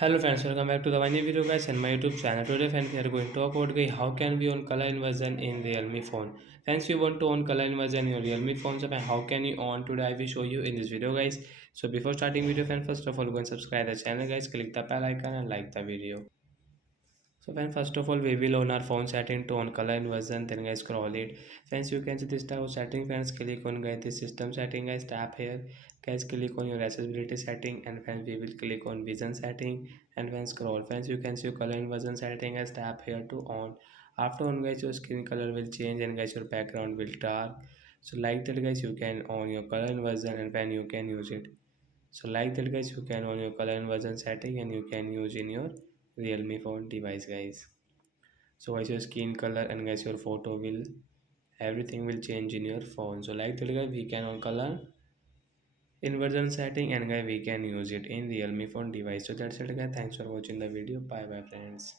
Hello friends, welcome back to the new video guys and my YouTube channel. Today friends we are going to talk about guys how can we on color inversion in Realme phone. Friends, you want to on color inversion in your Realme phone, so how can you on today? I will show you in this video guys. So before starting video friends, first of all go and subscribe the channel guys, click the bell icon and like the video. So when first of all we will on our phone setting to on color inversion, then guys scroll it. Friends, you can see this type of setting. Friends, click on guys this system setting guys, tap here guys, click on your accessibility setting, and friends we will click on vision setting, and when scroll friends you can see your color inversion setting guys, tap here to on. After on guys your screen color will change and guys your background will dark. So like that guys you can on your color inversion and when you can use it. So like that guys you can on your color inversion setting and you can use in your Realme phone device guys. So guys your skin color and guys your photo will everything will change in your phone. So like that guys we can on color inversion setting and guys we can use it in Realme phone device. So that's it guys, thanks for watching the video, bye bye friends.